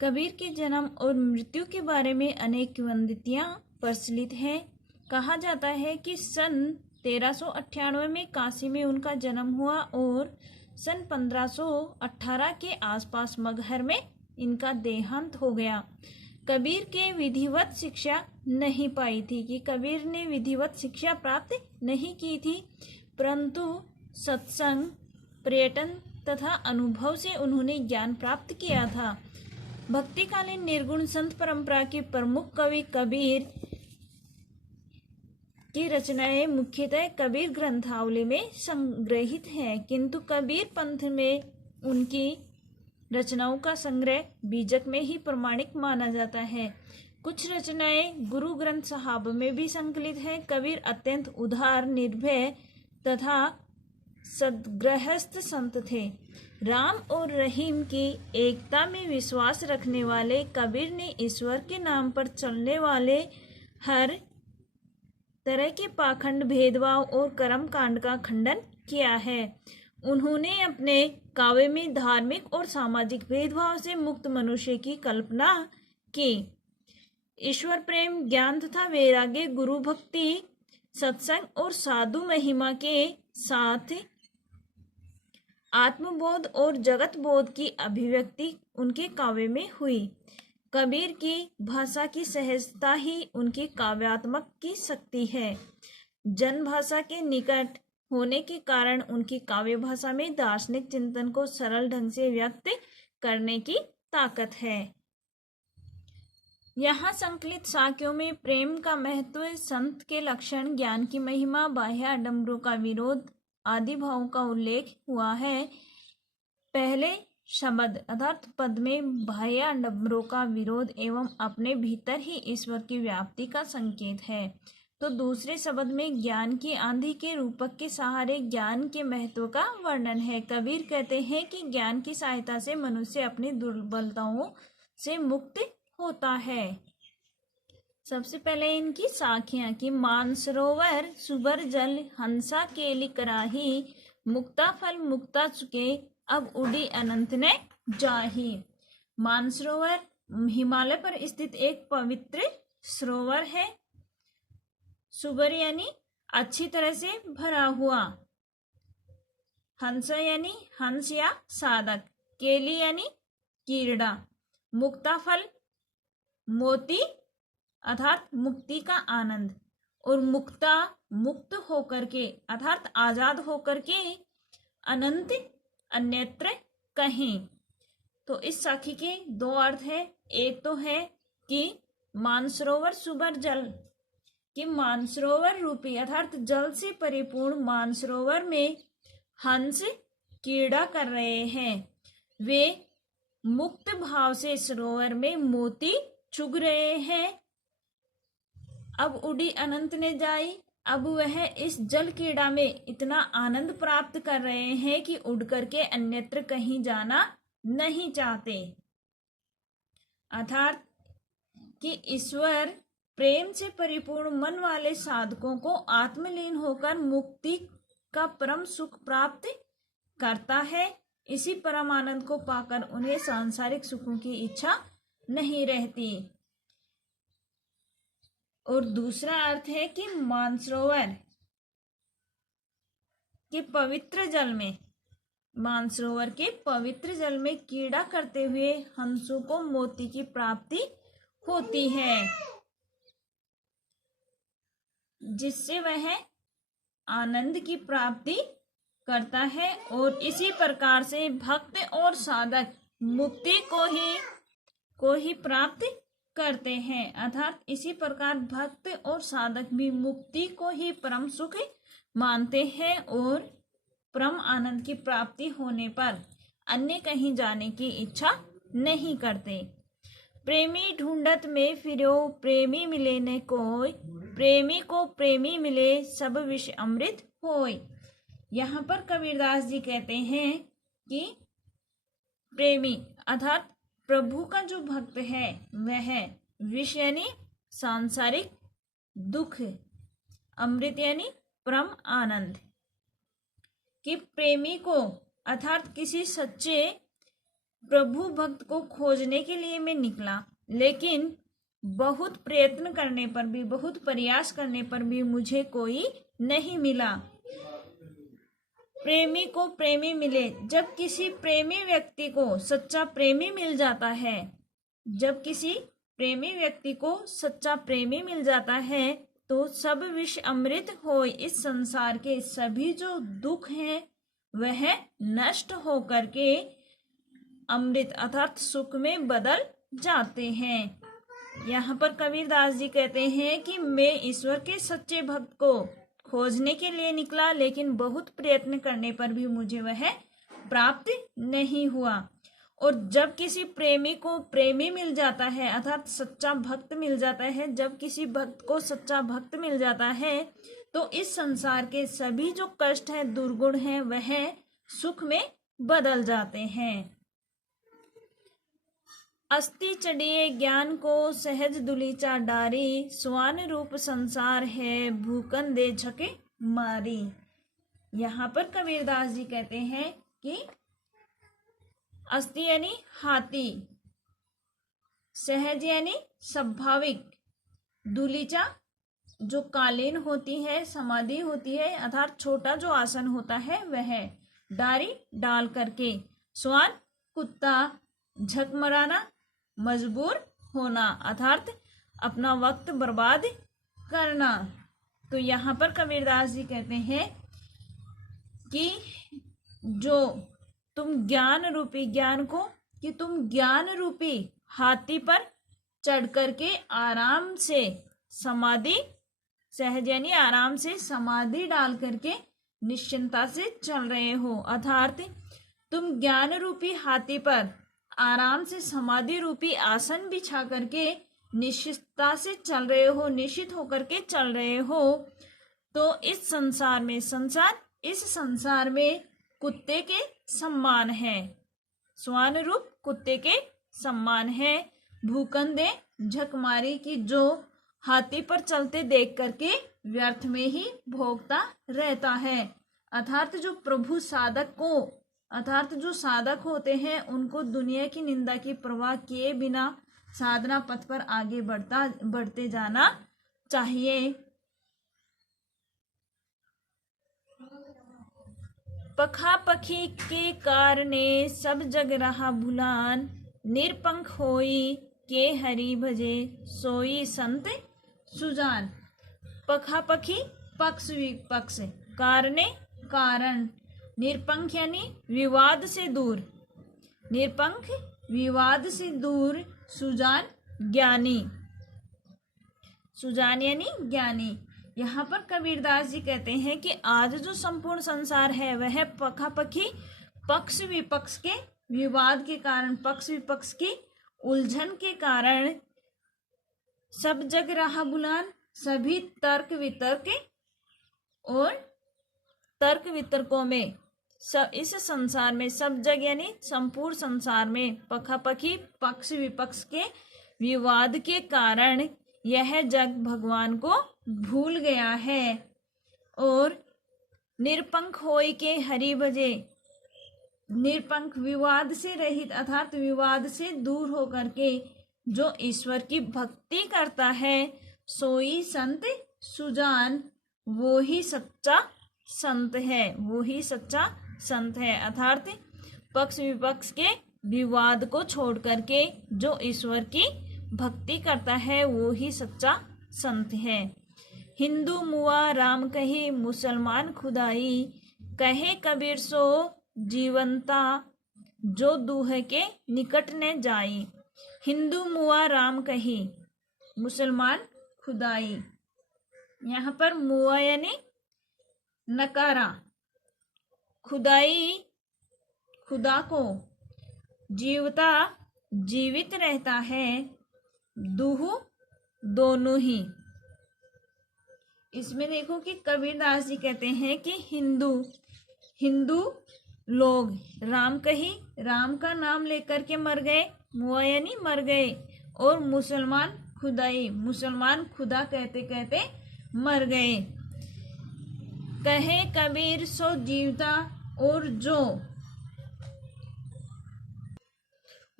कबीर के जन्म और मृत्यु के बारे में अनेक किंवदंतियां प्रचलित हैं। कहा जाता है कि सन 1398 में काशी में उनका जन्म हुआ और सन 1518 के आसपास मगहर में इनका देहांत हो गया। कबीर के विधिवत शिक्षा नहीं पाई थी कि कबीर ने विधिवत शिक्षा प्राप्त नहीं की थी, परंतु सत्संग, पर्यटन तथा अनुभव से उन्होंने ज्ञान प्राप्त किया था। भक्तिकालीन निर्गुण संत परंपरा के प्रमुख कवि कबीर की रचनाएं मुख्यतः कबीर ग्रंथावली में संग्रहित हैं, किंतु कबीर पंथ में उनकी रचनाओं का संग्रह बीजक में ही प्रमाणिक माना जाता है। कुछ रचनाएं गुरु ग्रंथ साहब में भी संकलित है। कबीर अत्यंत उदार, निर्भय तथा सद्गृहस्थ संत थे। राम और रहीम की एकता में विश्वास रखने वाले कबीर ने ईश्वर के नाम पर चलने वाले हर तरह के पाखंड, भेदभाव और कर्म कांड का खंडन किया है। उन्होंने अपने काव्य में धार्मिक और सामाजिक भेदभाव से मुक्त मनुष्य की कल्पना की। ईश्वर प्रेम, ज्ञान तथा वैराग्य, गुरु भक्ति, सत्संग और साधु महिमा के साथ आत्मबोध और जगत बोध की अभिव्यक्ति उनके काव्य में हुई। कबीर की भाषा की सहजता ही उनकी काव्यात्मक की शक्ति है। जन भाषा के निकट होने के कारण उनकी काव्य भाषा में दार्शनिक चिंतन को सरल ढंग से व्यक्त करने की ताकत है। यहाँ संकलित साक्यों में प्रेम का महत्व, संत के लक्षण, ज्ञान की महिमा, बाह्य आडंबरों का विरोध आदि भावों का उल्लेख हुआ है। पहले शब्द अर्थात पद में बाह्य आडंबरों का विरोध एवं अपने भीतर ही ईश्वर की व्याप्ति का संकेत है, तो दूसरे शब्द में ज्ञान की आंधी के रूपक के सहारे ज्ञान के महत्व का वर्णन है। कबीर कहते हैं कि ज्ञान की सहायता से मनुष्य अपनी दुर्बलताओं से मुक्त होता है। सबसे पहले इनकी साखियां कि मानसरोवर सुबर जल, हंसा केली कराही, मुक्ता फल मुक्ता चुके, अब उड़ी अनंत ने जाही। मानसरोवर हिमालय पर स्थित एक पवित्र सरोवर है। सुबर यानी अच्छी तरह से भरा हुआ, हंस यानी हंस या साधक, केली यानी कीड़ा, मुक्ता फल मोती अर्थात मुक्ति का आनंद, और मुक्ता मुक्त होकर के अर्थात आजाद होकर के, अनंत अन्यत्र कहीं। तो इस साखी के दो अर्थ है। एक तो है कि मानसरोवर सुबर जल, कि मानसरोवर रूपी अर्थात जल से परिपूर्ण मानसरोवर में हंस क्रीड़ा कर रहे हैं। वे मुक्त भाव से सरोवर में मोती चुग रहे हैं। अब उड़ी अनंत ने जाई, अब वह इस जल क्रीड़ा में इतना आनंद प्राप्त कर रहे हैं कि उड़ करके अन्यत्र कहीं जाना नहीं चाहते। अर्थात कि ईश्वर प्रेम से परिपूर्ण मन वाले साधकों को आत्मलीन होकर मुक्ति का परम सुख प्राप्त करता है। इसी परम आनंद को पाकर उन्हें सांसारिक सुखों की इच्छा नहीं रहती। और दूसरा अर्थ है कि मानसरोवर के पवित्र जल में, मानसरोवर के पवित्र जल में क्रीड़ा करते हुए हंसों को मोती की प्राप्ति होती है, जिससे वह आनंद की प्राप्ति करता है। और इसी प्रकार से भक्त और साधक मुक्ति को ही प्राप्त करते हैं। अर्थात इसी प्रकार भक्त और साधक भी मुक्ति को ही परम सुख मानते हैं और परम आनंद की प्राप्ति होने पर अन्य कहीं जाने की इच्छा नहीं करते। प्रेमी ढूंढत में फिरो, प्रेमी मिले न कोई, प्रेमी को प्रेमी मिले, सब विष अमृत होय। यहाँ पर कबीरदास जी कहते हैं कि प्रेमी अर्थात प्रभु का जो भक्त है वह विष यानी सांसारिक दुख, अमृत यानी परम आनंद, कि प्रेमी को अर्थात किसी सच्चे प्रभु भक्त को खोजने के लिए मैं निकला, लेकिन बहुत प्रयत्न करने पर भी, बहुत प्रयास करने पर भी मुझे कोई नहीं मिला। प्रेमी को प्रेमी मिले। जब किसी प्रेमी व्यक्ति को सच्चा प्रेमी मिल जाता है, जब किसी प्रेमी व्यक्ति को सच्चा प्रेमी मिल जाता है, तो सब विष अमृत हो। इस संसार के सभी जो दुख हैं वह नष्ट हो करके अमृत अर्थात सुख में बदल जाते हैं। यहाँ पर कबीरदास जी कहते हैं कि मैं ईश्वर के सच्चे भक्त को खोजने के लिए निकला, लेकिन बहुत प्रयत्न करने पर भी मुझे वह प्राप्त नहीं हुआ। और जब किसी प्रेमी को प्रेमी मिल जाता है अर्थात सच्चा भक्त मिल जाता है, जब किसी भक्त को सच्चा भक्त मिल जाता है, तो इस संसार के सभी जो कष्ट हैं, दुर्गुण हैं, वह सुख में बदल जाते हैं। अस्ति चढ़िए ज्ञान को सहज दुलीचा डारी, स्वान रूप संसार है भूकन दे झके मारी। यहाँ पर कबीरदास जी कहते हैं कि अस्ति यानी हाथी, सहज यानी स्वाभाविक, दुलीचा जो कालीन होती है, समाधि होती है अर्थात छोटा जो आसन होता है वह, डारी डाल करके, स्वान कुत्ता, झक मराना मजबूर होना अर्थात अपना वक्त बर्बाद करना। तो यहाँ पर कबीरदास जी कहते हैं कि जो तुम ज्ञान रूपी, ज्ञान को कि तुम ज्ञान रूपी हाथी पर चढ़ करके आराम से समाधि, सहज यानी आराम से समाधि डाल करके निश्चिंता से चल रहे हो। अर्थात तुम ज्ञान रूपी हाथी पर आराम से समाधि रूपी आसन बिछा करके निश्चितता से चल रहे हो, निश्चित होकर के चल रहे हो। तो इस संसार में, इस संसार में कुत्ते के सम्मान है, स्वान रूप कुत्ते के सम्मान है। भूकंदे झकमारी की जो हाथी पर चलते देख करके व्यर्थ में ही भोगता रहता है। अर्थात जो प्रभु साधक को, अर्थात जो साधक होते हैं उनको दुनिया की निंदा की परवाह किए बिना साधना पथ पर आगे बढ़ते जाना चाहिए। पखा पखी के कारणे सब जग रहा भुलान, निरपंख होई के हरि भजे सोई संत सुजान। पखा पखी पक्ष विपक्ष, कारणे कारण, निरपंख यानी विवाद से दूर, निरपंख विवाद से दूर, सुजान ज्ञानी, सुजान यानी ज्ञानी। यहाँ पर कबीरदास जी कहते हैं कि आज जो संपूर्ण संसार है वह पखापखी पक्ष विपक्ष के विवाद के कारण, पक्ष विपक्ष की उलझन के कारण, सब जग रहा भुलान, सभी तर्क वितर्क और तर्क वितर्कों में, इस संसार में, सब जग यानी संपूर्ण संसार में पखापखी पक्ष विपक्ष के विवाद के कारण यह जग भगवान को भूल गया है। और निरपंख होई के हरि भजे, निरपंख विवाद से रहित अर्थात विवाद से दूर होकर के जो ईश्वर की भक्ति करता है, सोई संत सुजान, वो ही सच्चा संत है, वो ही सच्चा संत है। अर्थात पक्ष विपक्ष के विवाद को छोड़ करके जो ईश्वर की भक्ति करता है वो ही सच्चा संत है। हिंदू मुआ राम कही, मुसलमान खुदाई, कहे कबीर सो जीवंता, जो दूह के निकट न जाई। हिंदू मुआ राम कही, मुसलमान खुदाई। यहाँ पर मुआ यानी नकारा, खुदाई खुदा को, जीवता जीवित रहता है, दूह दोनों ही। इसमें देखो कि कबीरदास जी कहते हैं कि हिंदू लोग राम कही, राम का नाम लेकर के मर गए, मुआ यानी मर गए, और मुसलमान खुदाई, मुसलमान खुदा कहते कहते मर गए। कहे कबीर सो जीवता, और जो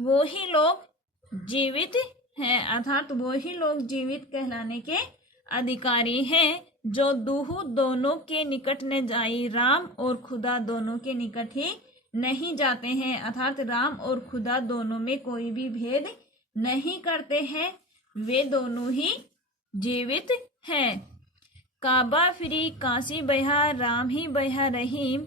वो ही लोग जीवित हैं, अर्थात वो ही लोग जीवित कहलाने के अधिकारी हैं जो दूह दोनों के निकट न जाई, राम और खुदा दोनों के निकट ही नहीं जाते हैं, अर्थात राम और खुदा दोनों में कोई भी भेद नहीं करते हैं, वे दोनों ही जीवित हैं। काबा फिरी काशी बया, राम ही बया रहीम,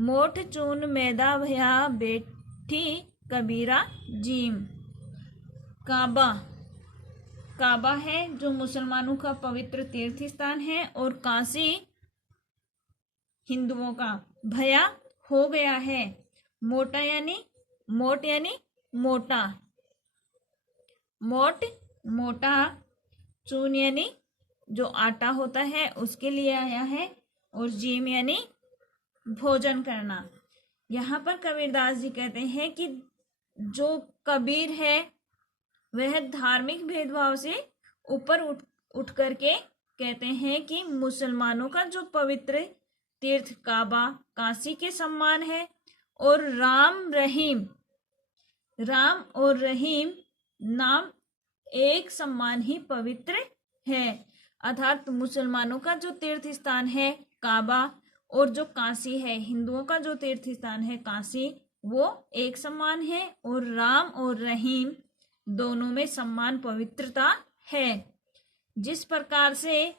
मोठ चून मैदा भया, बैठी कबीरा जीम। काबा काबा है जो मुसलमानों का पवित्र तीर्थ स्थान है, और काशी हिंदुओं का। भया हो गया है, मोटा यानी मोट यानी मोटा, मोट मोटा, चून यानी जो आटा होता है उसके लिए आया है, और जीम यानी भोजन करना। यहाँ पर कबीरदास जी कहते हैं कि जो कबीर है वह धार्मिक भेदभाव से ऊपर उठ करके कहते हैं कि मुसलमानों का जो पवित्र तीर्थ काबा काशी के समान है, और राम और रहीम नाम एक समान ही पवित्र है, अर्थात मुसलमानों का जो तीर्थ स्थान है काबा और जो काशी है हिंदुओं का जो तीर्थ स्थान है काशी, वो एक समान है, और राम और रहीम दोनों में समान पवित्रता है। जिस प्रकार से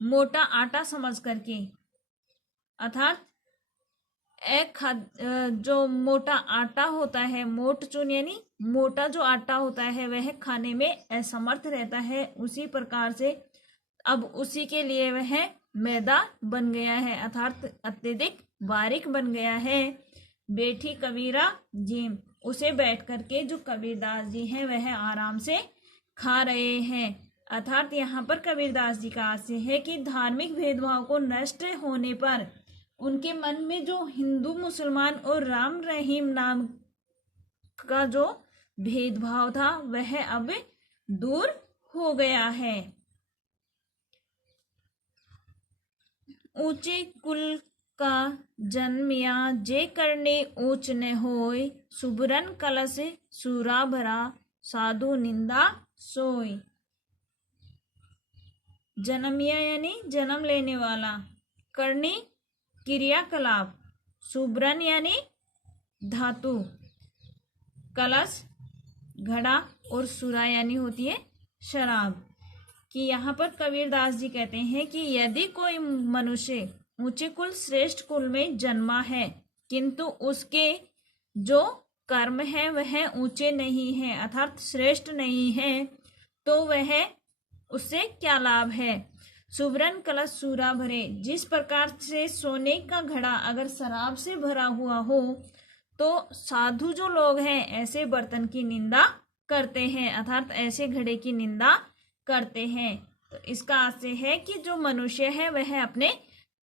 मोटा आटा समझ करके, अर्थात जो मोटा आटा होता है, मोट चून यानी मोटा जो आटा होता है वह खाने में असमर्थ रहता है, उसी प्रकार से अब उसी के लिए वह मैदा बन गया है, अर्थात अत्यधिक बारीक बन गया है। बैठी कबीरा जीम, उसे बैठ करके जो कबीरदास जी हैं वह आराम से खा रहे हैं, अर्थात यहाँ पर कबीरदास जी का आशय है कि धार्मिक भेदभाव को नष्ट होने पर उनके मन में जो हिंदू मुसलमान और राम रहीम नाम का जो भेदभाव था वह अब दूर हो गया है। ऊंचे कुल का जन्मिया, जे करने ऊंच न होय, सुबरन कलश सूरा भरा, साधु निंदा सोय। जन्मिया यानी जन्म लेने वाला, करनी क्रियाकलाप, सुबरन यानी धातु, कलश घड़ा, और सुरा यानी होती है शराब। कि यहाँ पर कबीरदास जी कहते हैं कि यदि कोई मनुष्य ऊंचे कुल श्रेष्ठ कुल में जन्मा है किंतु उसके जो कर्म है वह ऊंचे नहीं है, अर्थात श्रेष्ठ नहीं है, तो वह उससे क्या लाभ है। सुवर्ण कलश सूरा भरे, जिस प्रकार से सोने का घड़ा अगर शराब से भरा हुआ हो तो साधु जो लोग हैं ऐसे बर्तन की निंदा करते हैं, अर्थात ऐसे घड़े की निंदा करते हैं। तो इसका आशय है कि जो मनुष्य है वह अपने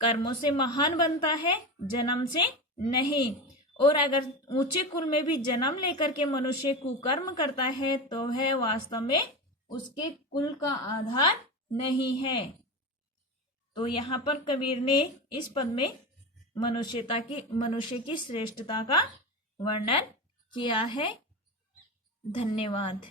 कर्मों से महान बनता है, जन्म से नहीं। और अगर ऊंचे कुल में भी जन्म लेकर के मनुष्य कुकर्म करता है तो वह वास्तव में उसके कुल का आधार नहीं है। तो यहाँ पर कबीर ने इस पद में मनुष्य की श्रेष्ठता का वर्णन किया है। धन्यवाद।